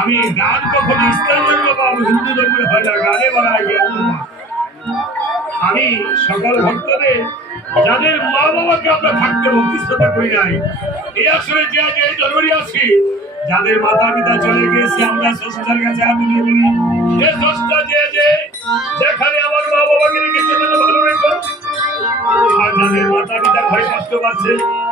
আমি গান কখন ইসলাম ধর্ম হিন্দু ধর্মের হয় না, গানে তোমার। আমি সকল ভক্তদের, যাদের মা বাবাকে আমরা থাকতে ভক্তিস্ততা করি নাই, এই আসলে যে আজ এই ধর্মেরই আছি, যাদের মাতা পিতা চলে গিয়েছে, আমরা শ্বশুরের কাছে নিয়ে বলি এ ষষ্ঠা যে যে, যেখানে আমার মা বাবাকে রেখেছে যেন ভালো রেখো আর যাদের মাতা পিতা ভয় কষ্ট পাচ্ছে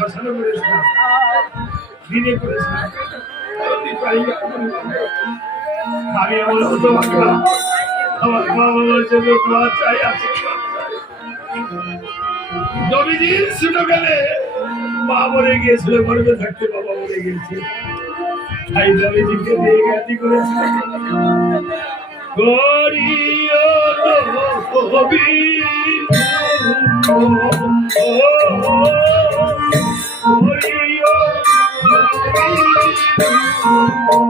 শ্মশানে করেছিলাম। দিনে করেছিলাম। আমি এমন হতো আমার মা বাবার জন্য দোয়া চাই চাই। নবীজির ছোট গেলে, মা মরে গিয়েছিল, গর্বে থাকতে বাবা মরে গিয়েছে। তাই নবীজিকে দিয়ে করেছে। করিও নবী করিও Música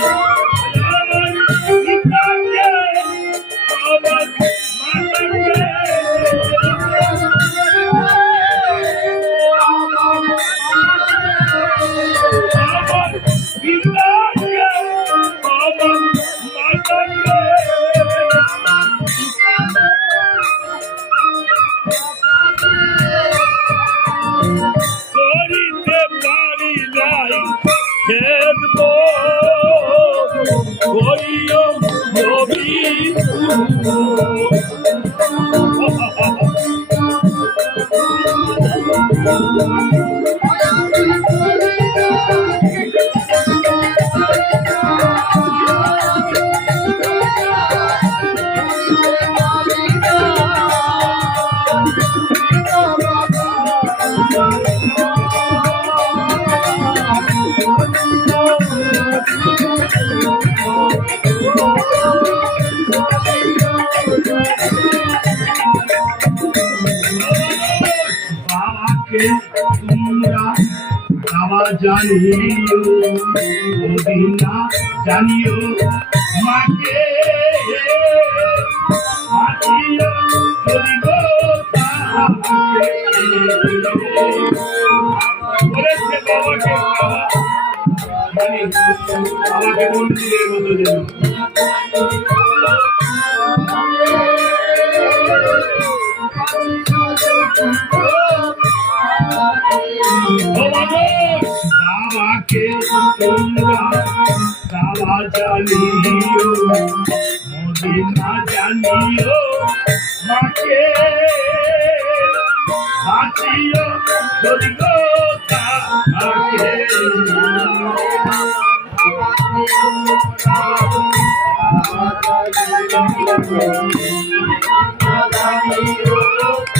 আগে পিতা 嗯。জানিও যদি না জানিও মাকে আসিও যদি বলেছে বাবাকে বাবা মন্দিরের মতো যেন চালিও মদিনা জানিও মাকে বাঁচিও যদি গো তাকে জানিও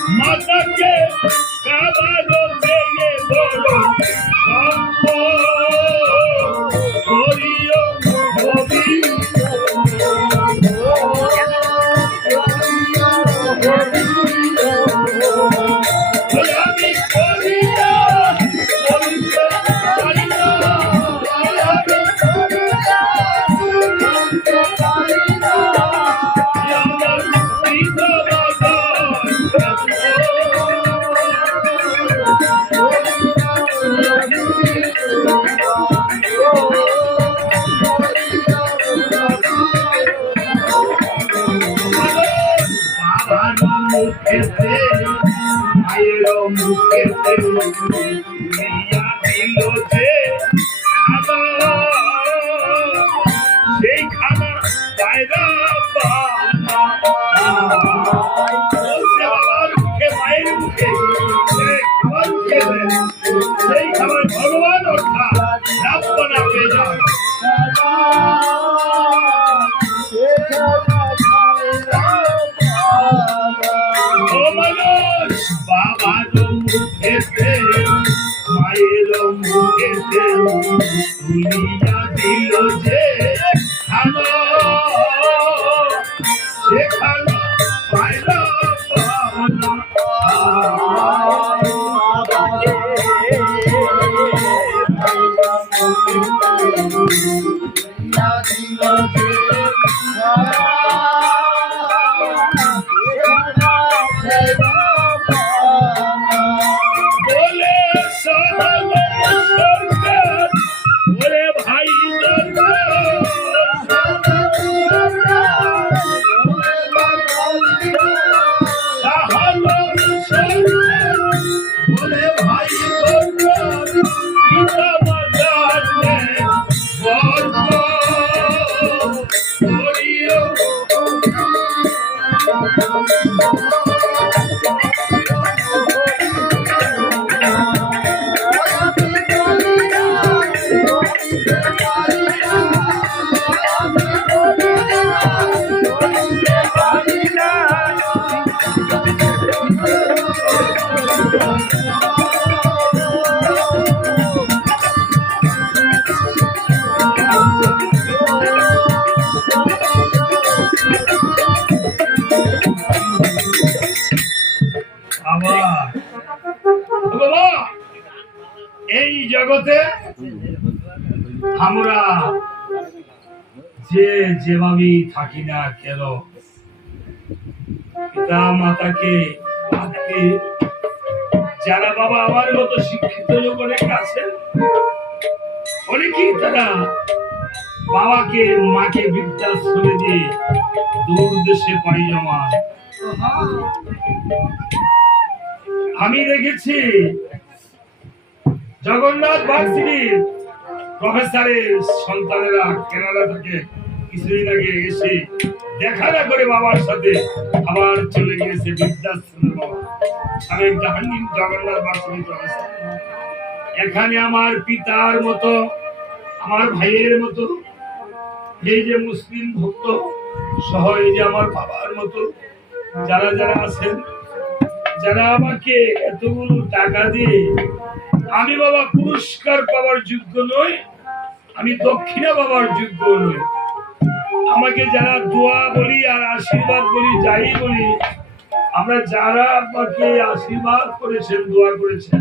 দেবীয় মাতাকে কাবারো থেকে বলো মায়ের মুখেতে মানুষ বাবার মুখেতে মায়ের মুখেতে তুলিয়া দিল যে খালো সে খালো পাইল বলে এই জগতে আমরা যে যেভাবেই থাকি না কেন পিতা মাতাকে বাদকে যারা বাবা আমার মতো শিক্ষিত লোক অনেক আছেন অনেকেই তারা বাবাকে, মাকে বৃদ্ধাশ্রমে দিয়ে দূর দেশে পাড়ি জমান আমি দেখেছি জগন্নাথ ভার্সিটির প্রফেসরের সন্তানেরা কেনাডা থেকে কিছুদিন আগে এসে দেখা না করে বাবার সাথে আবার চলে গিয়েছে বৃদ্ধাশ্রমে। আমি জগন্নাথ ভার্সিটির প্রফেসর। এখানে আমার পিতার মতো, আমার ভাইয়ের মতো, এই যে মুসলিম ভক্ত, সহ এই যে আমার বাবার মতো, যারা যারা আছেন যারা আমাকে এতগুলো টাকা দিয়ে, আমি বাবা পুরস্কার পাওয়ার যোগ্য নই, আমি দক্ষিণা পাওয়ার যোগ্য নই। আমাকে যারা দোয়া বলি আর আশীর্বাদ বলি, যাই বলি, আমরা যারা আমাকে আশীর্বাদ করেছেন, দোয়া করেছেন